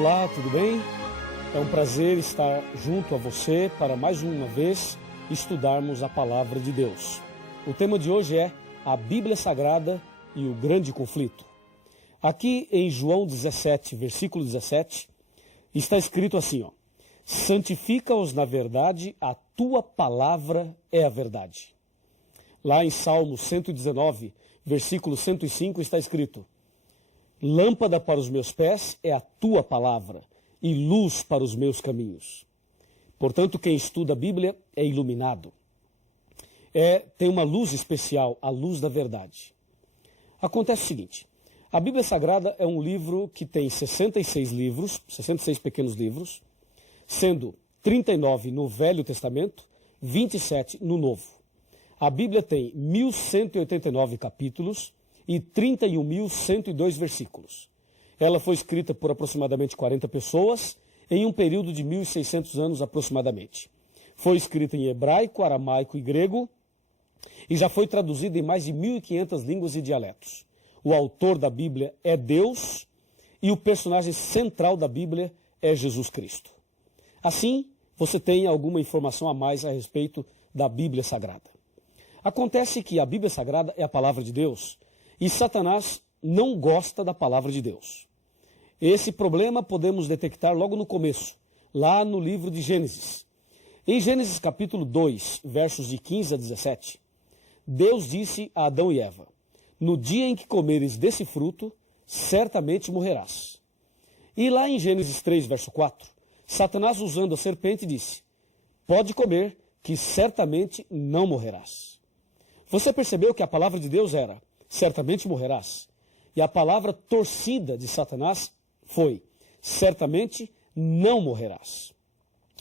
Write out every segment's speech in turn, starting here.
Olá, tudo bem? É um prazer estar junto a você para mais uma vez estudarmos a Palavra de Deus. O tema de hoje é a Bíblia Sagrada e o Grande Conflito. Aqui em João 17, versículo 17, está escrito assim, ó: santifica-os na verdade, a tua palavra é a verdade. Lá em Salmo 119, versículo 105, está escrito: lâmpada para os meus pés é a tua palavra e luz para os meus caminhos. Portanto, quem estuda a Bíblia é iluminado. Tem uma luz especial, a luz da verdade. Acontece o seguinte: a Bíblia Sagrada é um livro que tem 66 livros, 66 pequenos livros, sendo 39 no Velho Testamento, 27 no Novo. A Bíblia tem 1.189 capítulos e 31.102 versículos. Ela foi escrita por aproximadamente 40 pessoas em um período de 1.600 anos aproximadamente. Foi escrita em hebraico, aramaico e grego e já foi traduzida em mais de 1.500 línguas e dialetos. O autor da Bíblia é Deus e o personagem central da Bíblia é Jesus Cristo. Assim, você tem alguma informação a mais a respeito da Bíblia Sagrada. Acontece que a Bíblia Sagrada é a palavra de Deus e Satanás não gosta da palavra de Deus. Esse problema podemos detectar logo no começo, lá no livro de Gênesis. Em Gênesis capítulo 2, versos de 15 a 17, Deus disse a Adão e Eva: no dia em que comeres desse fruto, certamente morrerás. E lá em Gênesis 3, verso 4, Satanás, usando a serpente, disse: pode comer, que certamente não morrerás. Você percebeu que a palavra de Deus era: certamente morrerás. E a palavra torcida de Satanás foi: certamente não morrerás.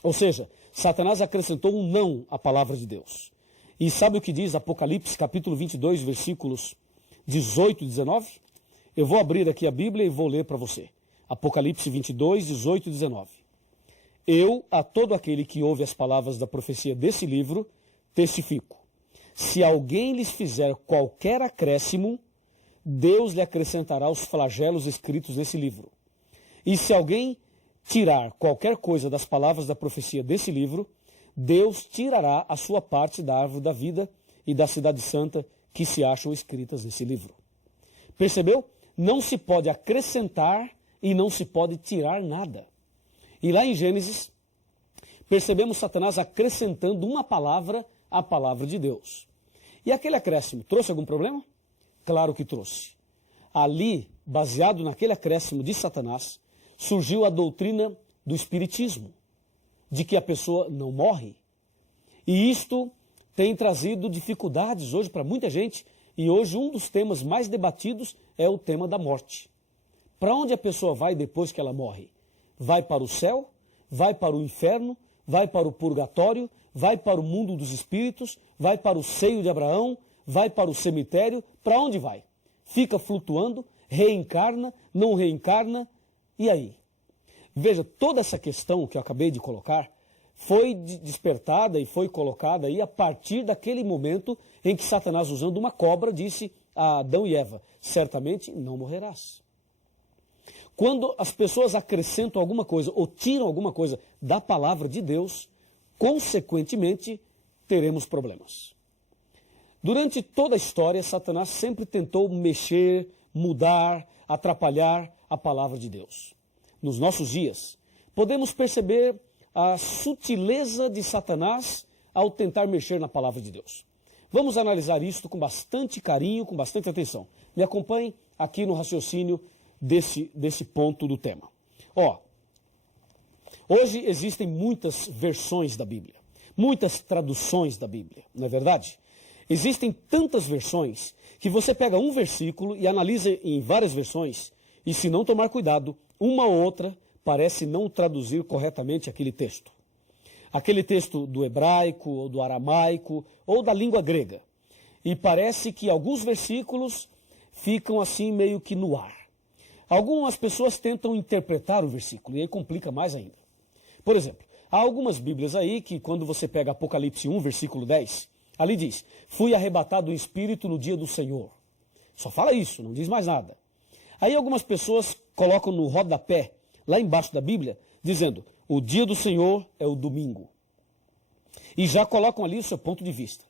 Ou seja, Satanás acrescentou um não à palavra de Deus. E sabe o que diz Apocalipse capítulo 22, versículos 18 e 19? Eu vou abrir aqui a Bíblia e vou ler para você. Apocalipse 22, 18 e 19. Eu, a todo aquele que ouve as palavras da profecia desse livro, testifico: se alguém lhes fizer qualquer acréscimo, Deus lhe acrescentará os flagelos escritos nesse livro. E se alguém tirar qualquer coisa das palavras da profecia desse livro, Deus tirará a sua parte da árvore da vida e da cidade santa que se acham escritas nesse livro. Percebeu? Não se pode acrescentar e não se pode tirar nada. E lá em Gênesis, percebemos Satanás acrescentando uma palavra à palavra de Deus. E aquele acréscimo trouxe algum problema? Claro que trouxe. Ali, baseado naquele acréscimo de Satanás, surgiu a doutrina do espiritismo, de que a pessoa não morre. E isto tem trazido dificuldades hoje para muita gente, e hoje um dos temas mais debatidos é o tema da morte. Para onde a pessoa vai depois que ela morre? Vai para o céu? Vai para o inferno? Vai para o purgatório? Vai para o mundo dos espíritos? Vai para o seio de Abraão? Vai para o cemitério? Para onde vai? Fica flutuando? Reencarna? Não reencarna? E aí? Veja, toda essa questão que eu acabei de colocar foi despertada e foi colocada aí a partir daquele momento em que Satanás, usando uma cobra, disse a Adão e Eva: certamente não morrerás. Quando as pessoas acrescentam alguma coisa ou tiram alguma coisa da palavra de Deus, consequentemente, teremos problemas. Durante toda a história, Satanás sempre tentou mexer, mudar, atrapalhar a palavra de Deus. Nos nossos dias, podemos perceber a sutileza de Satanás ao tentar mexer na palavra de Deus. Vamos analisar isto com bastante carinho, com bastante atenção. Me acompanhe aqui no raciocínio desse ponto do tema. Hoje existem muitas versões da Bíblia, muitas traduções da Bíblia, não é verdade? Existem tantas versões que você pega um versículo e analisa em várias versões, e se não tomar cuidado, uma ou outra parece não traduzir corretamente aquele texto. Aquele texto do hebraico, ou do aramaico, ou da língua grega. E parece que alguns versículos ficam assim meio que no ar. Algumas pessoas tentam interpretar o versículo, e aí complica mais ainda. Por exemplo, há algumas Bíblias aí que quando você pega Apocalipse 1, versículo 10, ali diz: fui arrebatado em espírito no dia do Senhor. Só fala isso, não diz mais nada. Aí algumas pessoas colocam no rodapé lá embaixo da Bíblia, dizendo: o dia do Senhor é o domingo. E já colocam ali o seu ponto de vista.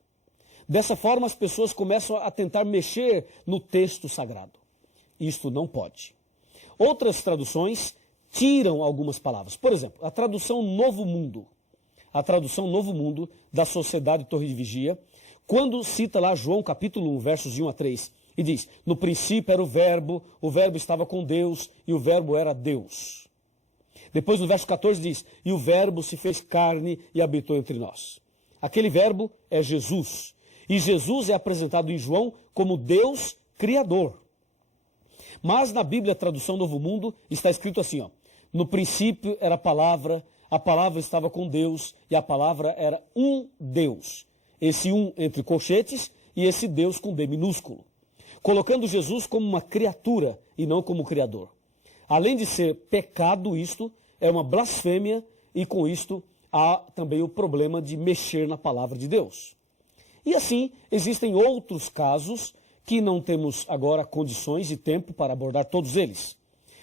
Dessa forma, as pessoas começam a tentar mexer no texto sagrado. Isto não pode. Outras traduções tiram algumas palavras. Por exemplo, a tradução Novo Mundo. A tradução Novo Mundo da Sociedade Torre de Vigia, quando cita lá João capítulo 1, versos de 1 a 3, e diz: no princípio era o verbo estava com Deus, e o verbo era Deus. Depois no verso 14 diz: e o verbo se fez carne e habitou entre nós. Aquele verbo é Jesus. E Jesus é apresentado em João como Deus Criador. Mas na Bíblia, a tradução Novo Mundo, está escrito assim, ó: no princípio era a palavra estava com Deus, e a palavra era um Deus. Esse um entre colchetes e esse Deus com D minúsculo. Colocando Jesus como uma criatura e não como Criador. Além de ser pecado, isto é uma blasfêmia, e com isto há também o problema de mexer na palavra de Deus. E assim, existem outros casos que não temos agora condições e tempo para abordar todos eles.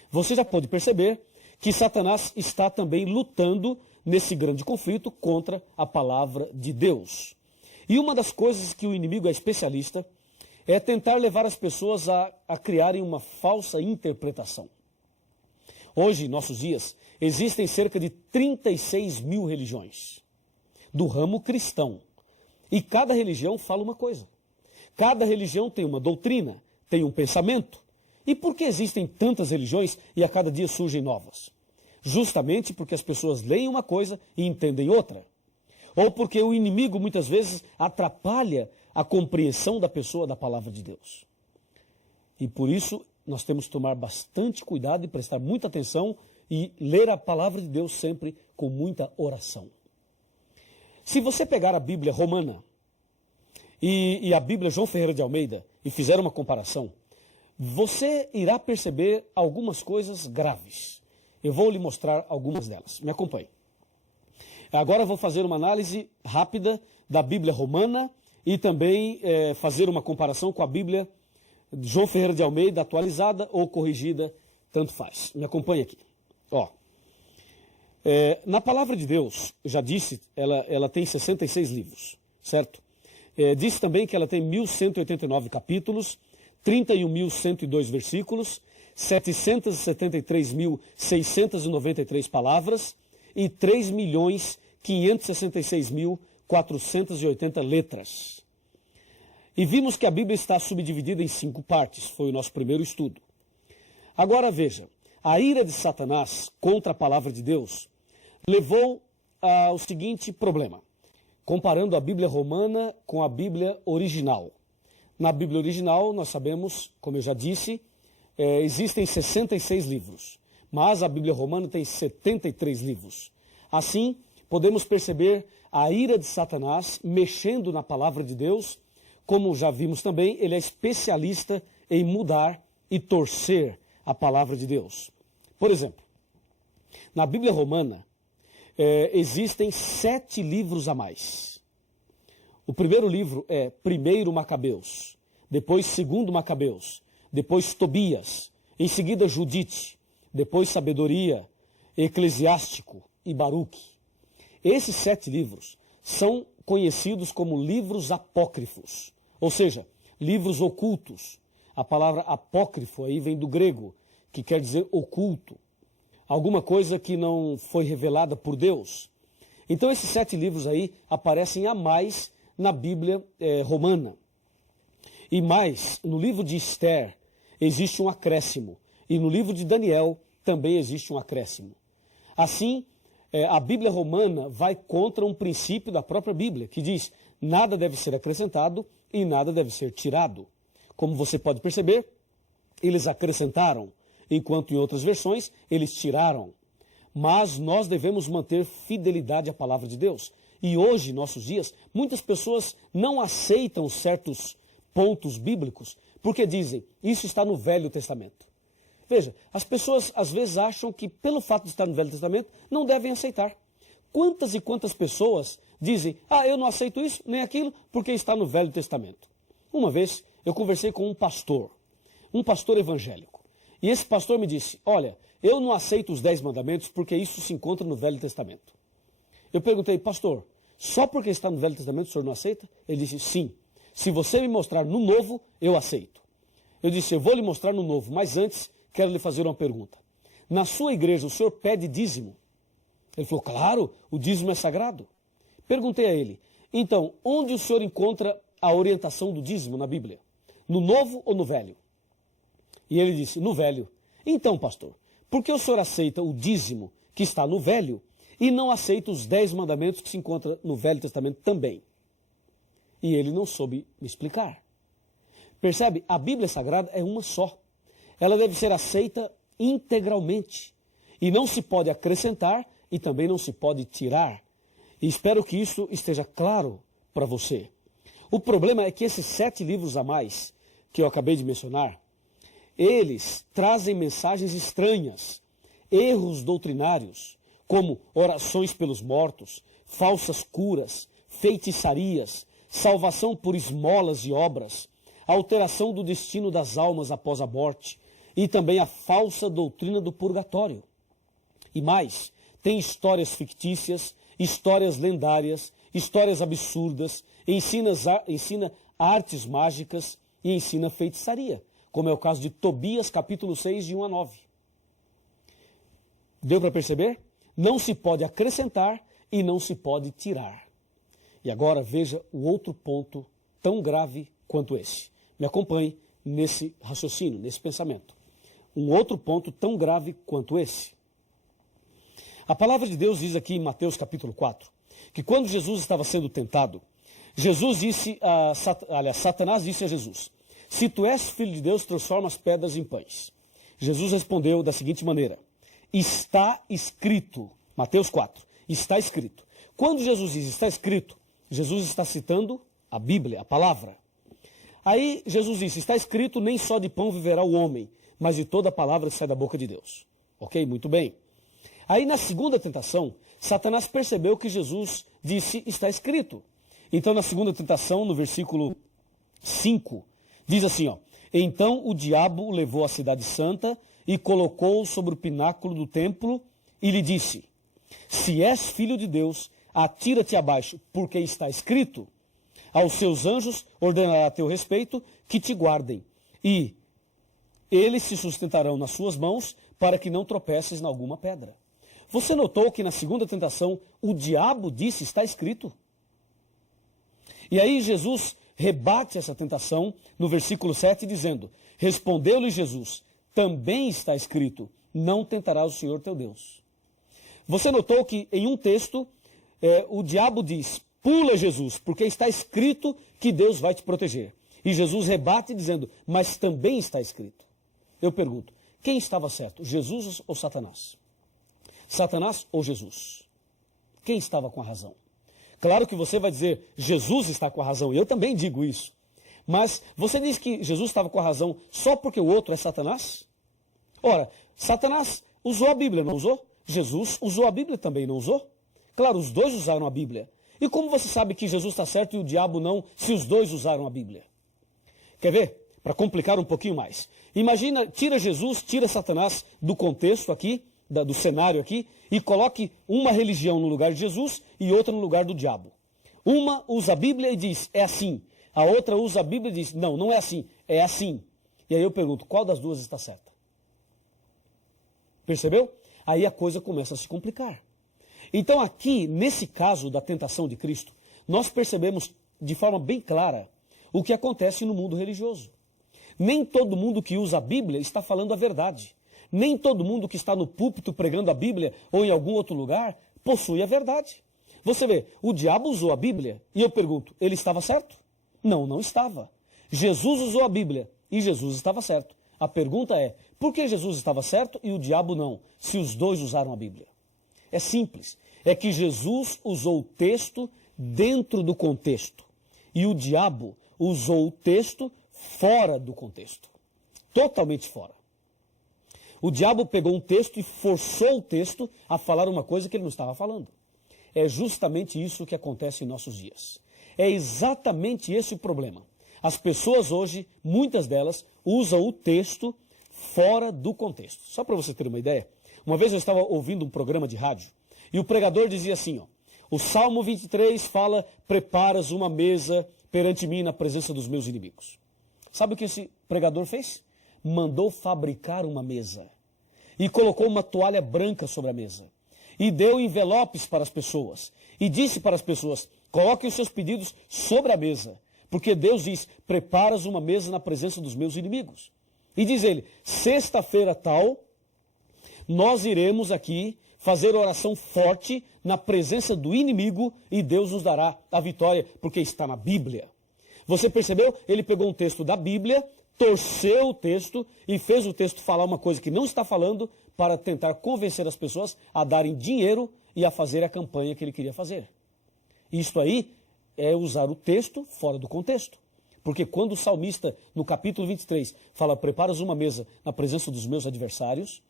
Você já pode perceber que Satanás está também lutando nesse grande conflito contra a palavra de Deus. E uma das coisas que o inimigo é especialista é tentar levar as pessoas a criarem uma falsa interpretação. Hoje, em nossos dias, existem cerca de 36 mil religiões do ramo cristão. E cada religião fala uma coisa. Cada religião tem uma doutrina, tem um pensamento. E por que existem tantas religiões e a cada dia surgem novas? Justamente porque as pessoas leem uma coisa e entendem outra. Ou porque o inimigo muitas vezes atrapalha a compreensão da pessoa da palavra de Deus. E por isso nós temos que tomar bastante cuidado e prestar muita atenção e ler a palavra de Deus sempre com muita oração. Se você pegar a Bíblia romana e a Bíblia João Ferreira de Almeida e fizer uma comparação, você irá perceber algumas coisas graves. Eu vou lhe mostrar algumas delas. Me acompanhe. Agora eu vou fazer uma análise rápida da Bíblia romana e também fazer uma comparação com a Bíblia João Ferreira de Almeida, atualizada ou corrigida, tanto faz. Me acompanhe aqui. Ó, na palavra de Deus, já disse, ela tem 66 livros, certo? Disse também que ela tem 1.189 capítulos, 31.102 versículos, 773.693 palavras e 3.566.480 letras. E vimos que a Bíblia está subdividida em 5 partes, foi o nosso primeiro estudo. Agora veja, a ira de Satanás contra a palavra de Deus levou ao seguinte problema, comparando a Bíblia romana com a Bíblia original. Na Bíblia original, nós sabemos, como eu já disse, existem 66 livros, mas a Bíblia romana tem 73 livros. Assim, podemos perceber a ira de Satanás mexendo na palavra de Deus. Como já vimos também, ele é especialista em mudar e torcer a palavra de Deus. Por exemplo, na Bíblia romana, existem 7 livros a mais. O primeiro livro é 1 Macabeus, depois 2 Macabeus, depois Tobias, em seguida Judite, depois Sabedoria, Eclesiástico e Baruque. Esses 7 livros são conhecidos como livros apócrifos, ou seja, livros ocultos. A palavra apócrifo aí vem do grego, que quer dizer oculto. Alguma coisa que não foi revelada por Deus. Então esses 7 livros aí aparecem a mais na Bíblia romana. E mais, no livro de Esther existe um acréscimo. E no livro de Daniel também existe um acréscimo. Assim, a Bíblia romana vai contra um princípio da própria Bíblia, que diz: nada deve ser acrescentado e nada deve ser tirado. Como você pode perceber, eles acrescentaram, enquanto em outras versões eles tiraram. Mas nós devemos manter fidelidade à palavra de Deus. E hoje, em nossos dias, muitas pessoas não aceitam certos pontos bíblicos porque dizem: isso está no Velho Testamento. Veja, as pessoas às vezes acham que pelo fato de estar no Velho Testamento não devem aceitar. Quantas e quantas pessoas dizem: eu não aceito isso nem aquilo porque está no Velho Testamento. Uma vez eu conversei com um pastor evangélico. E esse pastor me disse: olha, eu não aceito os 10 mandamentos porque isso se encontra no Velho Testamento. Eu perguntei, pastor, só porque está no Velho Testamento o senhor não aceita? Ele disse, sim. Se você me mostrar no Novo, eu aceito. Eu disse, eu vou lhe mostrar no Novo, mas antes quero lhe fazer uma pergunta. Na sua igreja, o senhor pede dízimo? Ele falou, claro, o dízimo é sagrado. Perguntei a ele, então, onde o senhor encontra a orientação do dízimo na Bíblia? No Novo ou no Velho? E ele disse, no Velho. Então, pastor, por que o senhor aceita o dízimo que está no Velho e não aceita os 10 mandamentos que se encontram no Velho Testamento também? E ele não soube me explicar. Percebe? A Bíblia Sagrada é uma só. Ela deve ser aceita integralmente. E não se pode acrescentar e também não se pode tirar. E espero que isso esteja claro para você. O problema é que esses 7 livros a mais que eu acabei de mencionar, eles trazem mensagens estranhas, erros doutrinários, como orações pelos mortos, falsas curas, feitiçarias, salvação por esmolas e obras, alteração do destino das almas após a morte e também a falsa doutrina do purgatório. E mais, tem histórias fictícias, histórias lendárias, histórias absurdas, ensina artes mágicas e ensina feitiçaria, como é o caso de Tobias, capítulo 6, de 1 a 9. Deu para perceber? Não se pode acrescentar e não se pode tirar. E agora veja o outro ponto tão grave quanto esse. Me acompanhe nesse raciocínio, nesse pensamento. Um outro ponto tão grave quanto esse. A palavra de Deus diz aqui em Mateus capítulo 4, que quando Jesus estava sendo tentado, Satanás disse a Jesus, se tu és filho de Deus, transforma as pedras em pães. Jesus respondeu da seguinte maneira, está escrito, Mateus 4, está escrito. Quando Jesus diz está escrito, Jesus está citando a Bíblia, a palavra. Aí Jesus disse, está escrito, nem só de pão viverá o homem, mas de toda a palavra que sai da boca de Deus. Ok? Muito bem. Aí na segunda tentação, Satanás percebeu que Jesus disse, está escrito. Então na segunda tentação, no versículo 5, diz assim, ó, então o diabo levou a cidade santa e colocou-o sobre o pináculo do templo e lhe disse, se és filho de Deus, atira-te abaixo, porque está escrito, aos seus anjos ordenará a teu respeito que te guardem, e eles se sustentarão nas suas mãos para que não tropeces em alguma pedra. Você notou que na segunda tentação o diabo disse, está escrito? E aí Jesus rebate essa tentação no versículo 7 dizendo, respondeu-lhe Jesus, também está escrito, não tentarás o Senhor teu Deus. Você notou que em um texto o diabo diz, pula Jesus, porque está escrito que Deus vai te proteger. E Jesus rebate dizendo, mas também está escrito. Eu pergunto, quem estava certo, Jesus ou Satanás? Satanás ou Jesus? Quem estava com a razão? Claro que você vai dizer, Jesus está com a razão, e eu também digo isso. Mas você diz que Jesus estava com a razão só porque o outro é Satanás? Ora, Satanás usou a Bíblia, não usou? Jesus usou a Bíblia também, não usou? Claro, os dois usaram a Bíblia. E como você sabe que Jesus está certo e o diabo não, se os dois usaram a Bíblia? Quer ver? Para complicar um pouquinho mais. Imagina, tira Jesus, tira Satanás do contexto aqui, do cenário aqui, e coloque uma religião no lugar de Jesus e outra no lugar do diabo. Uma usa a Bíblia e diz, é assim. A outra usa a Bíblia e diz, não, não é assim, é assim. E aí eu pergunto, qual das duas está certa? Percebeu? Aí a coisa começa a se complicar. Então aqui, nesse caso da tentação de Cristo, nós percebemos de forma bem clara o que acontece no mundo religioso. Nem todo mundo que usa a Bíblia está falando a verdade. Nem todo mundo que está no púlpito pregando a Bíblia ou em algum outro lugar possui a verdade. Você vê, o diabo usou a Bíblia e eu pergunto, ele estava certo? Não, não estava. Jesus usou a Bíblia e Jesus estava certo. A pergunta é, por que Jesus estava certo e o diabo não, se os dois usaram a Bíblia? É simples, é que Jesus usou o texto dentro do contexto e o diabo usou o texto fora do contexto, totalmente fora. O diabo pegou um texto e forçou o texto a falar uma coisa que ele não estava falando. É justamente isso que acontece em nossos dias. É exatamente esse o problema. As pessoas hoje, muitas delas, usam o texto fora do contexto. Só para você ter uma ideia, uma vez eu estava ouvindo um programa de rádio e o pregador dizia assim, ó, o Salmo 23 fala, preparas uma mesa perante mim na presença dos meus inimigos. Sabe o que esse pregador fez? Mandou fabricar uma mesa e colocou uma toalha branca sobre a mesa e deu envelopes para as pessoas e disse para as pessoas, coloquem os seus pedidos sobre a mesa, porque Deus diz, preparas uma mesa na presença dos meus inimigos. E diz ele, sexta-feira tal, nós iremos aqui fazer oração forte na presença do inimigo e Deus nos dará a vitória, porque está na Bíblia. Você percebeu? Ele pegou um texto da Bíblia, torceu o texto e fez o texto falar uma coisa que não está falando para tentar convencer as pessoas a darem dinheiro e a fazer a campanha que ele queria fazer. Isto aí é usar o texto fora do contexto. Porque quando o salmista, no capítulo 23, fala, preparas uma mesa na presença dos meus adversários,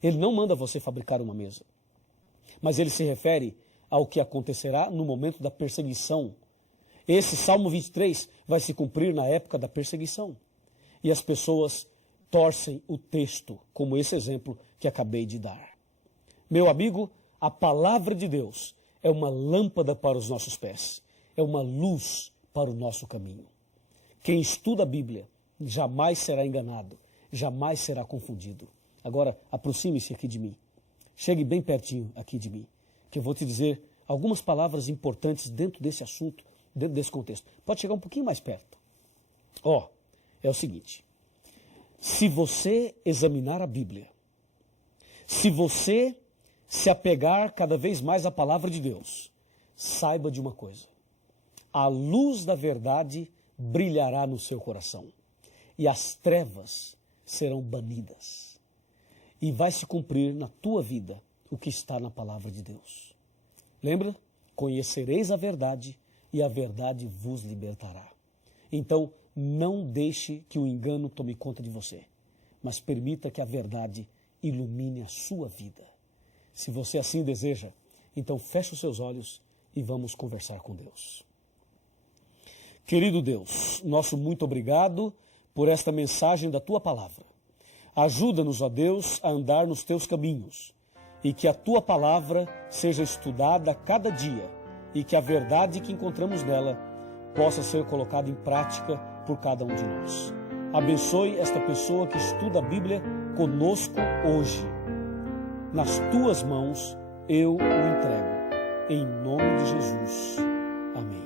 ele não manda você fabricar uma mesa. Mas ele se refere ao que acontecerá no momento da perseguição. Esse Salmo 23 vai se cumprir na época da perseguição. E as pessoas torcem o texto, como esse exemplo que acabei de dar. Meu amigo, a palavra de Deus é uma lâmpada para os nossos pés, é uma luz para o nosso caminho. Quem estuda a Bíblia jamais será enganado, jamais será confundido. Agora, aproxime-se aqui de mim. Chegue bem pertinho aqui de mim, que eu vou te dizer algumas palavras importantes dentro desse assunto, dentro desse contexto. Pode chegar um pouquinho mais perto. É o seguinte. Se você examinar a Bíblia, se você se apegar cada vez mais à palavra de Deus, saiba de uma coisa. A luz da verdade brilhará no seu coração e as trevas serão banidas. E vai se cumprir na tua vida o que está na palavra de Deus. Lembra? Conhecereis a verdade e a verdade vos libertará. Então, não deixe que o engano tome conta de você, mas permita que a verdade ilumine a sua vida. Se você assim deseja, então feche os seus olhos e vamos conversar com Deus. Querido Deus, nosso muito obrigado por esta mensagem da Tua Palavra. Ajuda-nos, ó Deus, a andar nos Teus caminhos e que a Tua Palavra seja estudada a cada dia e que a verdade que encontramos nela possa ser colocada em prática por cada um de nós. Abençoe esta pessoa que estuda a Bíblia conosco hoje. Nas Tuas mãos eu o entrego. Em nome de Jesus. Amém.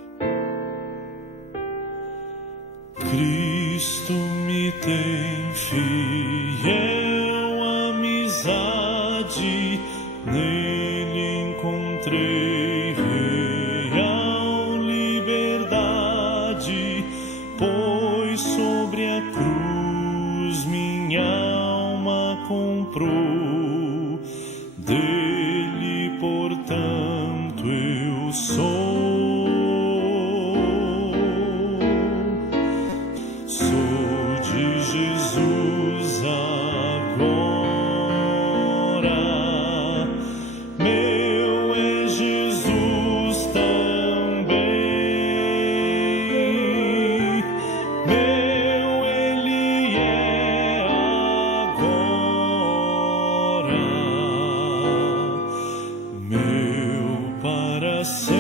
Cristo me tem fiel amizade, nele encontrei real liberdade, pois sobre a cruz minha alma comprou, dele portanto eu sou. Meu para sempre.